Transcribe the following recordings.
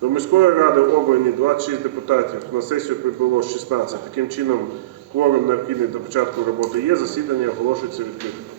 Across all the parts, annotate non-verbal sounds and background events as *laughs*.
До міської ради обрані 26 депутатів. На сесію прибуло 16. Таким чином, кворум необхідний до початку роботи є. Засідання оголошується відкритим.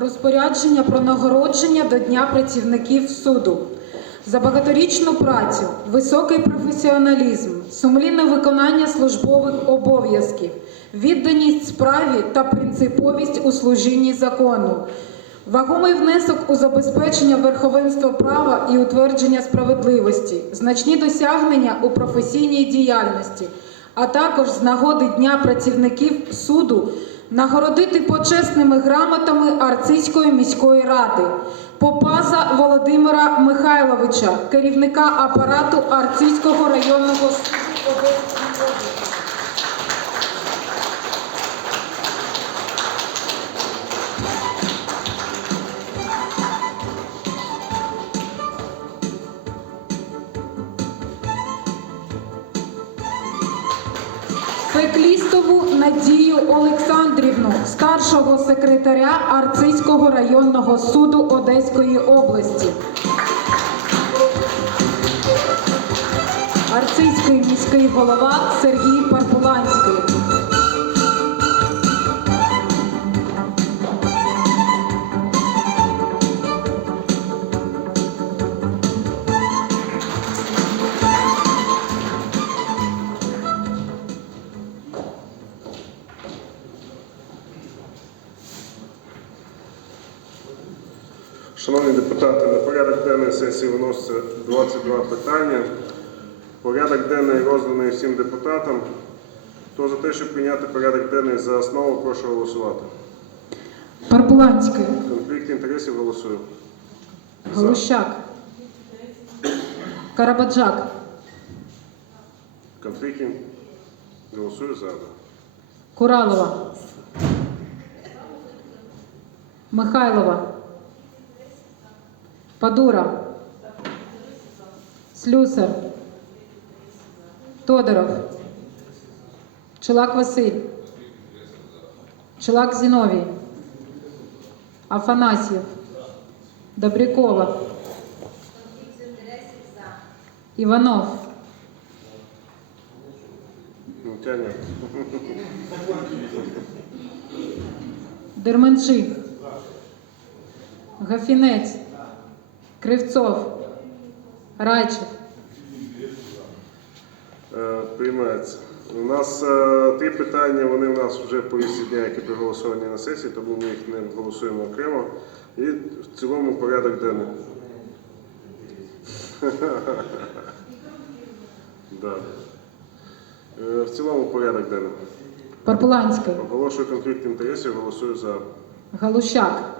Розпорядження про нагородження до Дня працівників суду. За багаторічну працю, високий професіоналізм, сумлінне виконання службових обов'язків, відданість справі та принциповість у служінні закону, вагомий внесок у забезпечення верховенства права і утвердження справедливості, значні досягнення у професійній діяльності, а також з нагоди Дня працівників суду нагородити почесними грамотами Арцизької міської ради. Попаза Володимира Михайловича, керівника апарату Арцизького районного суду Одеської. Феклістову Надію Олександрівну, старшого секретаря Арцизького районного суду Одеської області. Арцизький міський голова Сергій Парпуланський. Шановні депутати, на порядок денної сесії виноситься 22 питання. Порядок денний розданий всім депутатам. Хто за те, щоб прийняти порядок денний за основу, прошу голосувати. Парпуланський. Конфлікт інтересів голосую. За. Галущак. Карабаджак. Конфлікт ін- голосую за. Куралова. Михайлова. Падура. Слюсар. Тодоров. Челак Василь. Челак Зіновій. Афанасьєв. Добрякова. Іванов. Ну, тянет. Дерменчи. Гафінець. Кривцов. Райчев. Е, Приймається. У нас е, три питання, вони в нас вже по повісті дня, які проголосовані на сесії, тому ми їх не голосуємо окремо. І в цілому порядок денний. *laughs* Да. Е, В цілому порядок денний. Парпуланський. Оголошую конфлікт інтересів, голосую за. Галущак.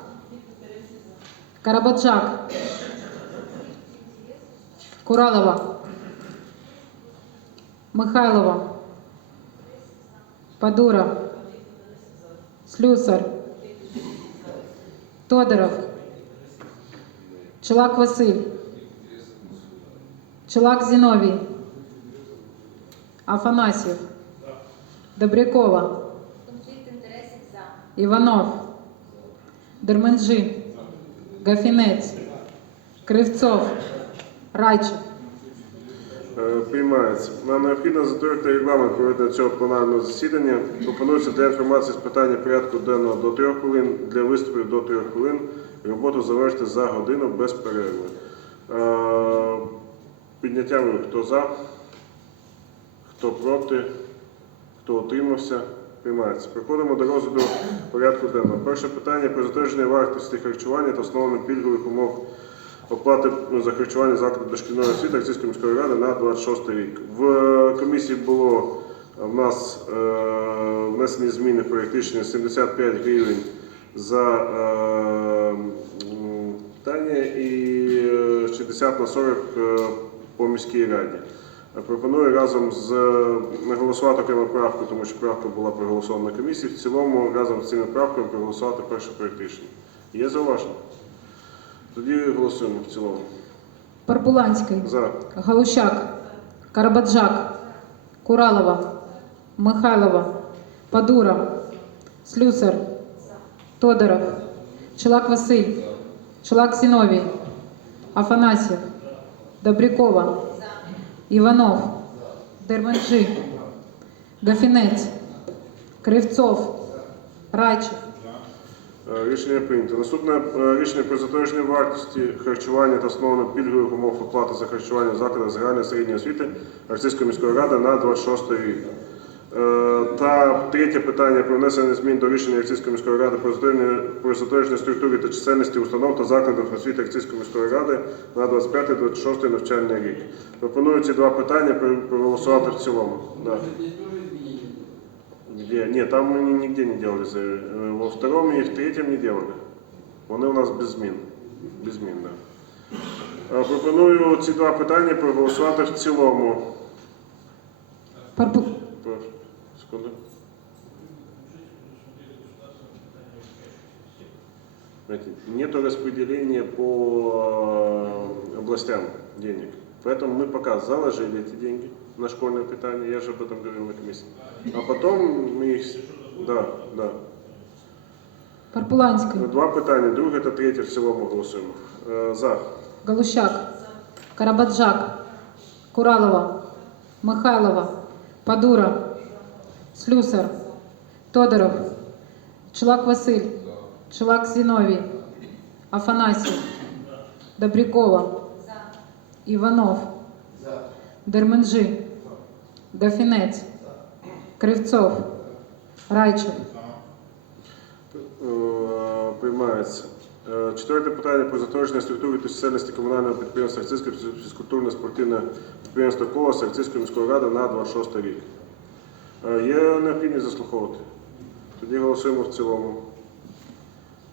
Карабаджак. Куралова. Михайлова. Падура. Слюсар. Тодоров. Челак Василь. Челак Зіновій. Афанасьєв. Добрякова. Іванов, Дерменджи, Гафінець, Кривцов, Райчев. Е, Приймається. Нам необхідно затвердити регламент проведення цього пленарного засідання. Пропонується для інформації з питання порядку денного до 3 хвилин, для виступів до 3 хвилин. Роботу завершити за годину без перерви. Е, Підняття рук. Хто за? Хто проти? Хто утримався? Приймається. Переходимо до розгляду порядку денного. Перше питання про затвердження вартості харчування та встановлення пільгових умов оплати ну, за харчування закладу дошкільної освіти Російської міської ради на 26 рік. В е, комісії було е, в нас е, внесені зміни в 75 гривень за питання і е, 60 на 40 е, по міській раді. Пропоную разом з не голосувати окрему правку, тому що правка була проголосована на комісії. В цілому разом з цими правками проголосувати перший проєкт. Є зауваження? Тоді голосуємо в цілому. Парпуланський, За. Галущак, Карабаджак, Куралова, Михайлова, Падура, Слюсар, Тодоров, Челак Василь, Челак Зіновій, Афанасьєв, Добрякова, Іванов, Дерменджи, Гафінець, Кривцов, Райчев. Е, Рішення прийнято. Наступне е, рішення про затвердження вартості харчування та встановлення пільгових умов оплати за харчування в закладах загальної середньої освіти Арцизької міської ради на 26 рік. Е, Та третє питання про внесення змін до рішення Арцизької міської ради про затвердження, структури та чисельності установ та закладів освіти Арцизької міської ради на 25-26 навчальний рік. Пропоную ці два питання проголосувати в цілому. Да. Где? Нет, там мы ни- нигде не делали. за- э, Во втором и в третьем не делали. Вони у нас без змін. Без змін, да. Е, Пропоную ці два питання проголосувати в цілому. Парпу... Прошу. Секунду. Знаете, нету распределения по э, областям денег. Поэтому мы пока заложили эти деньги на школьное питание, я же об этом говорил на комиссии. А потом мы их... Да, да. Парпуланський, Два питання, друге та третє в цілому голосуємо. Е, За. Галущак, Карабаджак, Куралова, Михайлова, Падура, Слюсар, Тодоров, Челак Василь, Челак Зіновій, Афанасьєв, Добрякова, Іванов, Дерменджи, Гафінець, Кривцов, Райчев. Е, Приймається. Е, Четверте питання про затвердження структури та чисельності комунального підприємства Арцизьке фізкультурно-спортивне підприємство «Колос» Арцизької міської ради на 26 рік. Е, Є необхідність заслуховувати? Тоді голосуємо в цілому.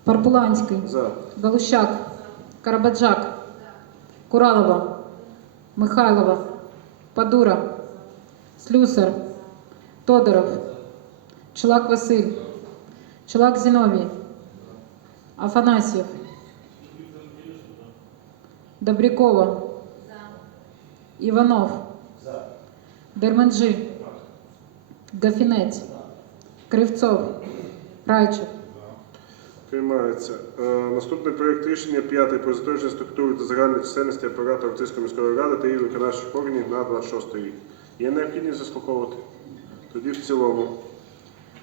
Парпуланський, За. Галущак, Карабаджак, Куралова, Михайлова, Падура, Слюсар, Тодоров, Челак Василь, Челак Зіновій, Афанасьєв, Добрякова, Іванов, Дерменджи, Гафінець, Кривцов, Райчев. Приймається. Е, Наступний проєкт рішення п'ятий про затвердження структури та загальної чисельності апарату Арцизької міської ради та її виконавчих органів на 26 рік. Є необхідність заслуховувати? Тоді в цілому.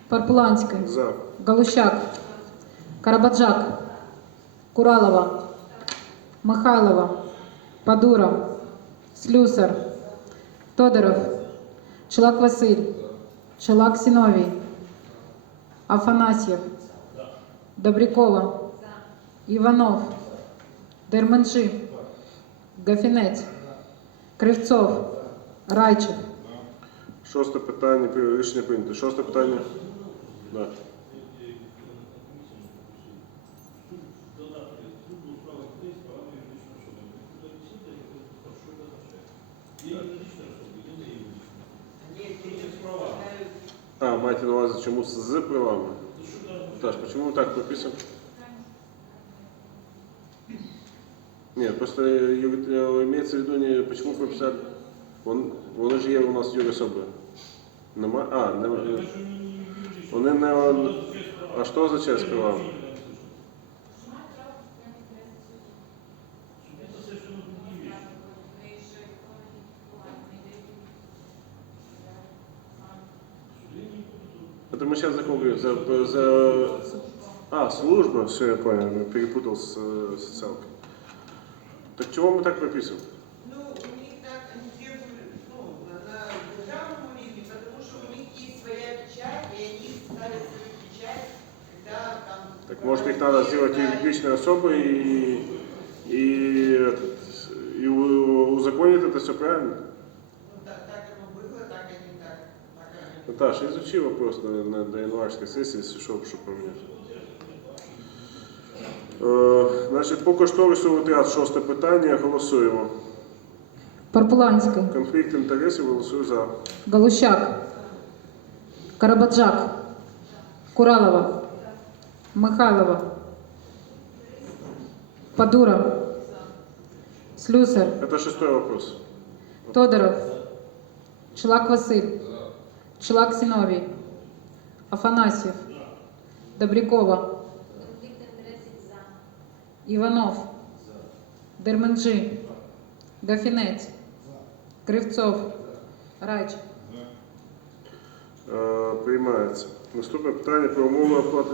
Парпуланський, За. Галущак, Карабаджак, Куралова, Михайлова, Падура, Слюсар, Тодоров, Челак Василь, Челак Сіновій, Афанасьєв, Добрякова, Іванов, Дерменши, Гафінець, Кривцов, Райчев, Шосте питання. при- Рішення прийнято. Шосте питання. Да. А, маєте на увазі, чому з правами? Таш, почему так прописано? Нет, просто юри- э, имеется в виду, не, почему прописали? Он, вони ж є у нас юрисоби. Нема? А, нема. Вони не... А що означає з правами? Это мы сейчас закон за, за... А, служба, все, я понял, я перепутал с э, социалкой. Так чего мы так прописываем? может их надо сделать Да, юридичной особой и, и, этот, и у- узаконить это все правильно? Ну, так, так оно было, так и не так. так они- Наташа, изучи вопрос на, на, до январської сесії, якщо що, що поміняти. Е, значить, по кошторису витрат шосте питання, голосуємо. Парпуланський. Конфлікт інтересів, голосую за. Галущак, Карабаджак, Куралова, Михайлова, Падура, Слюсар, Это шестой вопрос. Тодоров, Челак Василь, Челак Сіновій, Афанасьєв, Добрякова. Іванов, Дерменджи, Гафінець, Кривцов, Райч. Е, Приймається. Наступне питання про умови оплати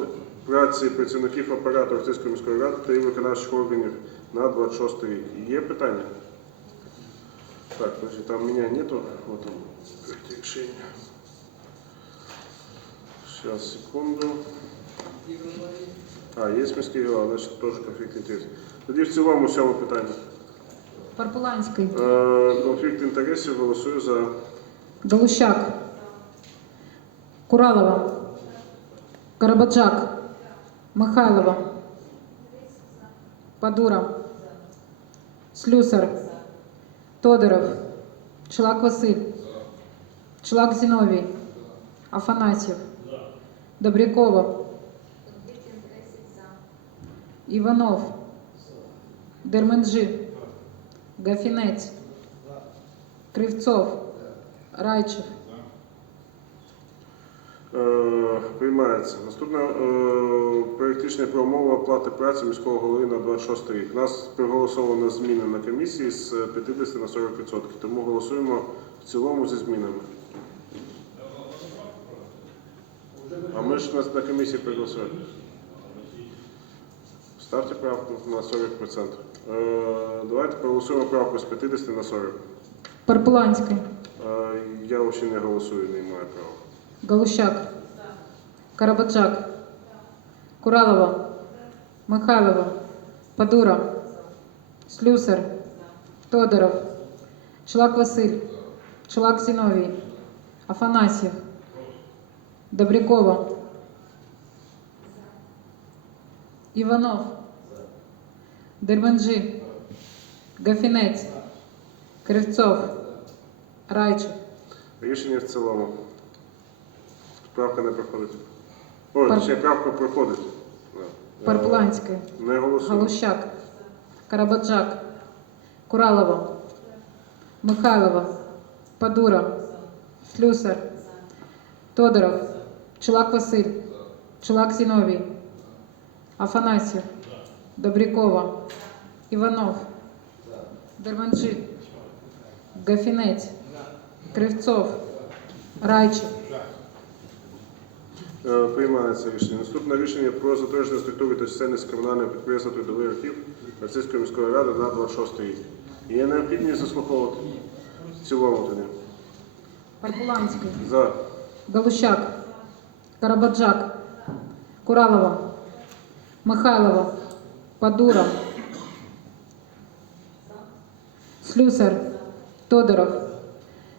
праці працівників апарату Артистської міської ради та її виконавчих органів на 26 рік. Є питання? Так, значить, там меня нету. Вот он, проект решения. Сейчас, секунду. А, є міський голова, значить теж конфлікт інтересів. Тоді в цілому сьоме питання. Парпуланський, Е, Конфлікт інтересів голосую за. Галущак, Куралова, Карабаджак, Михайлова, Падура, Слюсар, Тодоров, Челак Василь, Челак Зіновій, Афанасьєв, Добрякова, Конфлікт інтересів за. Іванов, Дерменджи, Гафінець, Кривцов, Райчев, Е, Приймається. Наступне е, проект рішення про умови оплати праці міського голови на 26 рік. У нас проголосовано зміни на комісії з 50 на 40%, тому голосуємо в цілому зі змінами. А ми ж на, на комісії проголосували. Ставте правку на 40%. Е, Давайте проголосуємо правку з 50 на 40. Парпуланський, Е, Я взагалі не голосую, не маю права. Галущак, Карабаджак, Куралова, Михайлова, Падура, Слюсар, Тодоров, Челак Василь, Челак Зіновій, Афанасьєв, Добрякова, Іванов, Дерменджи, Гафінець, Кривцов, Райчев. Рішення в цілому. Правка не проходить. Ой, Пар- точніше, правка проходить. Да. Парпуланський, Е, Не голосуємо. Галущак, Карабаджак, Куралова, Михайлова, Падура, Слюсар, Тодоров, Челак Василь, Челак Зіновій, Афанасьєв, Добрякова, Іванов, Дерманджи, Гафінець, Кривцов, Райчев, Е, Приймається рішення. Наступне рішення про затвердження структури та чисельності комунального підприємства Трудовий архів Російської міської ради на 26 рік. Є необхідність заслуховувати в цілому тоді. Парпуланський, За. Галущак, Карабаджак, Куралова, Михайлова, Падура, Слюсар, Тодоров,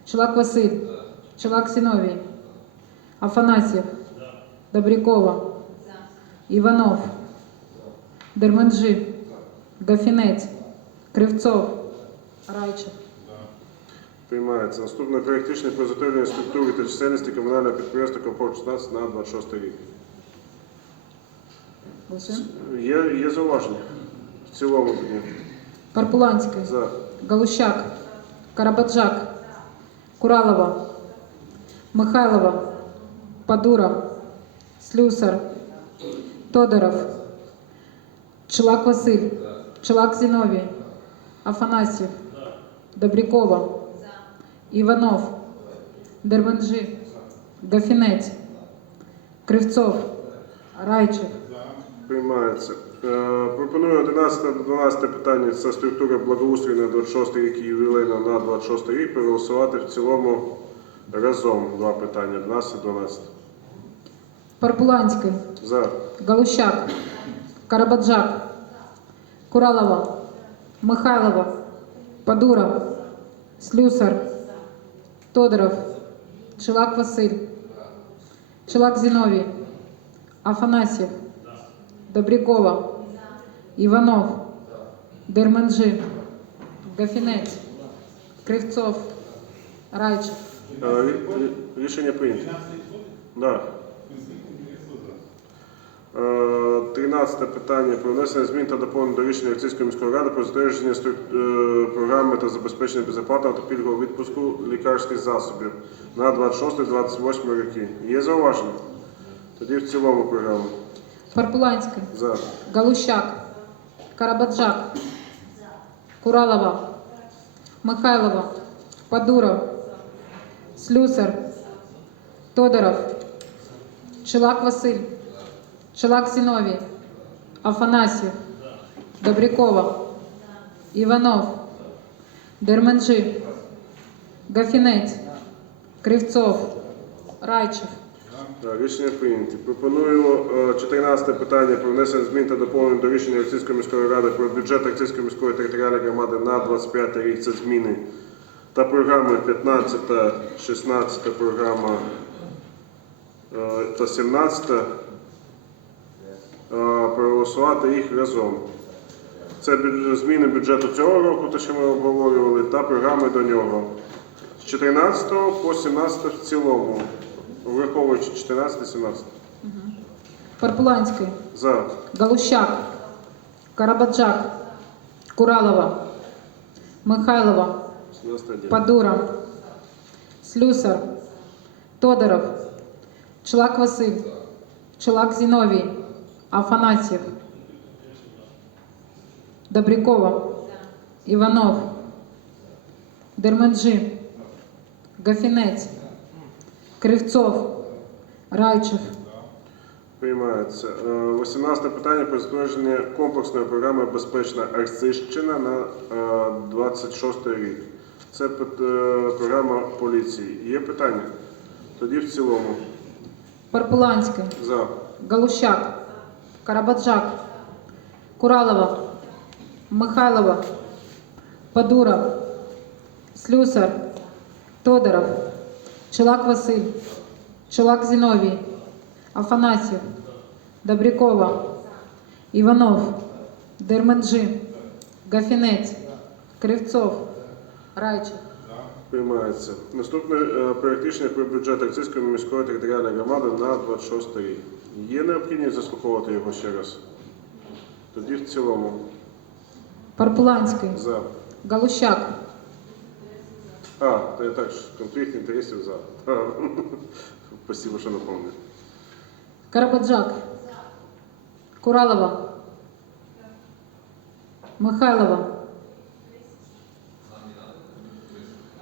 Челак Василь, Челак Сіновій, Афанасьєв, Добрякова, Іванов, Дерменджи, Гафінець, Кривцов, Райчев. Приймається. Наступне проєкт рішення про затвердження структури та чисельності комунального підприємства Комфорт 16 на 26 рік. Є, є зауваження? В цілому тоді. Парпуланський, За. Галущак, Карабаджак, Куралова, Михайлова, Падура, Слюсар, Тодоров, Челак Василь, Челак Зіновій, Афанасьєв, Добрякова, Іванов, Дерменджи, Гафінець, Кривцов, Райчев. Приймається. Е, Пропоную 11 до 12 питання. Це структура благоустрою на 26 рік і ювілейна на 26 рік. Проголосувати в цілому разом два питання. 11-12. Парпуланський, За. Галущак, Карабаджак, Куралова, Михайлова, Падура, Слюсар, Тодоров, Челак Василь, Челак Зіновій, Афанасьєв, Добрякова, Іванов, Дерменджи, Гафінець, Кривцов, Райчев. Е, рі- рі- Рішення прийнято. Да. Е, 13 питання про внесення змін та доповнень до рішення Акційської міської ради про затвердження е, програми та забезпечення безоплатного та пільгового відпуску лікарських засобів на 26-28 роки. Є зауваження? Тоді в цілому програму. Парпуланський, За. Галущак, Карабаджак, Куралова, Михайлова, Падура, Слюсар, Тодоров, Челак Василь, Челак Зіновій, Афанасьєв, Добрякова, Іванов, Дерменджи, Гафінець, Кривцов, Райчев. Так, Рішення прийнято. Пропоную е, 14 питання про внесення змін та доповнень до рішення Акційської міської ради про бюджет Акційської міської територіальної громади на 25 рік. Це зміни та програми 15, 16 програма е, та 17. Е, Проголосувати їх разом. Це зміни бюджету цього року, те, що ми обговорювали, та програми до нього. З 14 по 17 в цілому, враховуючи 14 17. Парпуланський, За. Галущак, Карабаджак, Куралова, Михайлова, Падура, Слюсар, Тодоров, Челак Василь, Челак Зіновій, Афанасьєв, Добрякова, Іванов, Дерменджи, Гафінець, Кривцов, Райчев. Приймається. Е, 18 питання про затвердження комплексної програми Безпечна Арцищина на е, 26 рік. Це е, програма поліції. Є питання? Тоді в цілому. Парпуланський, За. Галущак, Карабаджак, Куралова, Михайлова, Падура, Слюсар, Тодоров, Челак Василь, Челак Зіновій, Афанасьєв, Добрякова, Іванов, Дерменджи, Гафінець, Кривцов, Райчев. Приймається. Наступне е, проект рішення про бюджет Акційської міської територіальної громади на 26 рік. Є необхідність заслуховувати його ще раз? Тоді в цілому. Парпуланський, За. Галущак, А, то я так, конфлікт інтересів за. *laughs* Спасибо, що напомнив. Карабаджак, Куралова, Михайлова,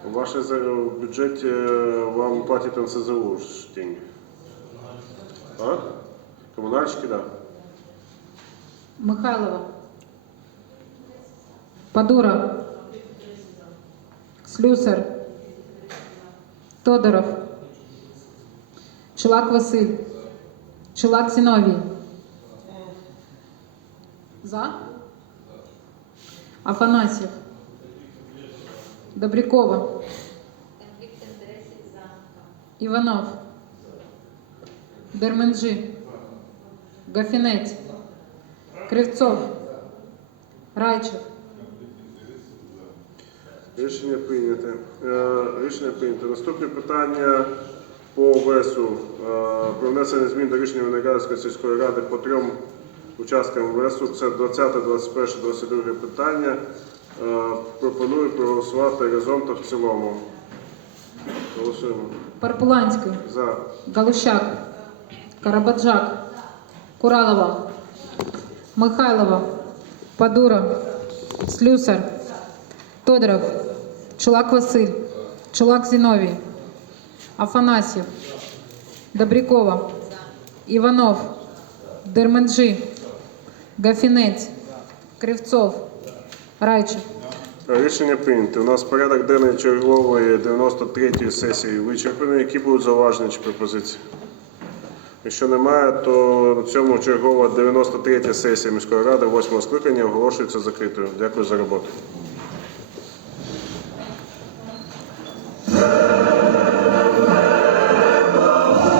У вашей за- в бюджете э, вам платит НСЗУ ж деньги. А? Комунальщики. Да. Михайлова. Подура. Слюсар. Тодоров. Чулак Василь. Чулак Зіновій. За? Афанасьєв. Добрякова. Іванов. Дерменджи. Гафінець. Кривцов. Райчев. Рішення прийняте. Е, Рішення прийнято. Наступне питання по ВСУ. Е, Про внесення змін до рішення Виноградської сільської ради по трьом участкам ВСУ. Це 20, 21, 22 питання. Е, Пропоную проголосувати разом та в цілому. Голосуємо. Парпуланський. За. Галущак. Карабаджак. Куралова. Михайлова. Падура. Слюсар. Тодоров. Чулак Василь. Чулак Зіновій. Афанасьєв. Добрякова. Іванов. Дерменджи. Гафінець. Кривцов. Райчев. Рішення прийнято. У нас порядок денний чергової 93-ї сесії вичерпаний. Які будуть зауваження чи пропозиції? Якщо немає, то на цьому чергова 93-я сесія міської ради 8 скликання оголошується закритою. Дякую за роботу.